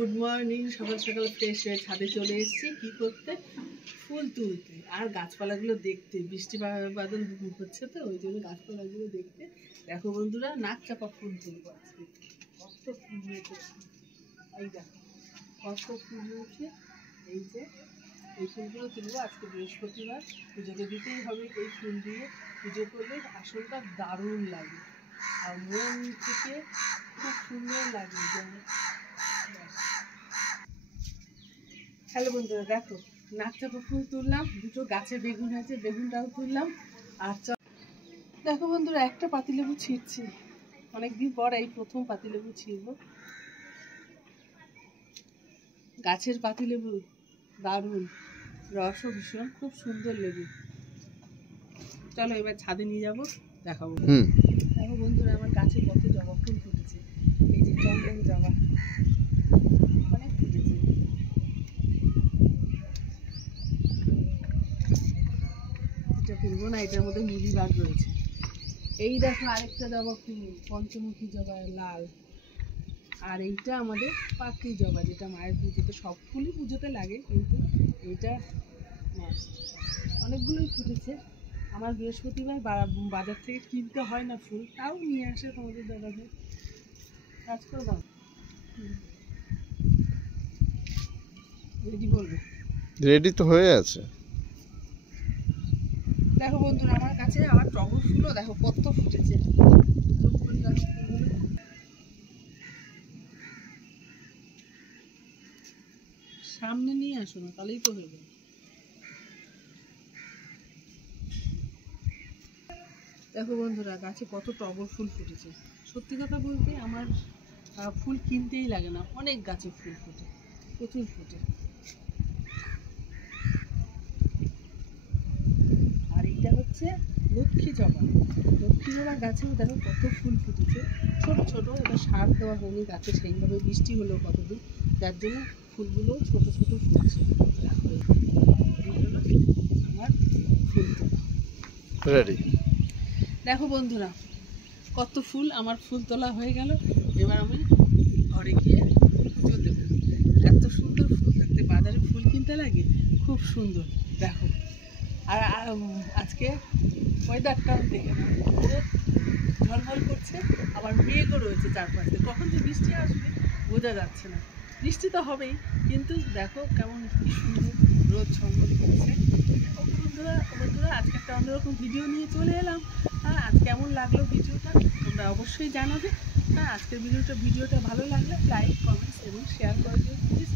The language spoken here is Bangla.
Good morning. সকাল সকাল ফ্রেশ হয়ে ছাদে চলে এসেছি কি করতে, ফুল তুলতে আর গাছপালাগুলো দেখতে। বৃষ্টি বাদল হচ্ছে তো ওই জন্য গাছপালাগুলো দেখতে। দেখো বন্ধুরা, নাক চাপা ফুল তুলবো আজকে। কত ফুল হয়েছে, এই দেখো কত ফুল হয়েছে। এই যে এই ফুলগুলো তুলবো আজকে বৃহস্পতিবার, পুজোতে দিতেই হবে। এই ফুল দিয়ে পুজো করলে আসলটা দারুণ লাগে আর মন থেকে খুব সুন্দর লাগে। হ্যালো বন্ধুরা, দেখো নাক চাপা ফুল তুললাম, দুটো গাছে বেগুন হয়েছে, বেগুনটাও তুললাম। আর দেখো বন্ধুরা, একটা পাতিলেবু ছিঁড়ছি, অনেকদিন পর এই প্রথম পাতিলেবু ছিঁড়বো। গাছের পাতিলেবু দারুণ, রসও ভীষণ, খুব সুন্দর লেবু। চলো এবার ছাদে নিয়ে যাবো, দেখাবো। দেখো বন্ধুরা, আমার গাছে কত জবা ফুল ফুটেছে। এই যে চন্দন জবা অনেক ফুটেছে। এটা তুলবো না, এটার মধ্যে মিলি বাগ রয়েছে। এই দেখো আরেকটা জবা ফুল, পঞ্চমুখী জবা লাল। আর এইটা আমাদের পাখরি জবা, যেটা মায়ের পুজোতে, সব ফুলই পুজোতে লাগে কিন্তু এইটা মাস্ট। অনেকগুলোই ফুটেছে। আমার বৃহস্পতিবার বাজার থেকে কিনতে হয় না ফুল, তাও নিয়ে আসে তোমাদের দাদাকে। কাজ করে দাও, রেডি বলবে। রেডি তো হয়ে আছে। দেখো বন্ধুরা, আমার কাছে আবার টগর ফুলও দেখো কত ফুটেছে। সামনে নিয়ে আসো না, তাহলেই তো হয়ে যাবে। দেখো বন্ধুরা, গাছে কত টগর ফুল ফুটেছে। সত্যি কথা বলতে আমার ফুল কিনতেই লাগে না, অনেক গাছে ফুল ফুটে, প্রচুর ফুটে। আর এইটা হচ্ছে লক্ষ্মী জবা। লক্ষ্মী জবা গাছেও দেখো কত ফুল ফুটেছে, ছোট ছোট। এটা সার দেওয়া হয়নি গাছে সেইভাবে, বৃষ্টি হলো কতদিন, যার জন্য ফুলগুলো ছোট ছোট ফুটছে। আমার ফুল তোলা রেডি। দেখো বন্ধুরা, কত ফুল, আমার ফুল তোলা হয়ে গেল। এবার আমি ঘরে গিয়ে পুজো দেবো। এত সুন্দর ফুল থাকতে বাজারে ফুল কিনতে লাগে, খুব সুন্দর। দেখো আর আজকে ওয়েদারটাও দেখে না, ঝলমল করছে, আবার মেঘও রয়েছে চারপাশে। কখন যে বৃষ্টি আসবে বোঝা যাচ্ছে না। বৃষ্টি তো হবেই, কিন্তু দেখো কেমন কি সুন্দর রোদ ঝলমল করছে। বন্ধুরা আজকে একটা অন্যরকম ভিডিও নিয়ে চলে এলাম। আজ কেমন লাগলো ভিডিওটা তোমরা অবশ্যই জানাবে। আজকের ভিডিওটা ভালো লাগলে লাইক, কমেন্টস এবং শেয়ার করে দিও প্লিজ।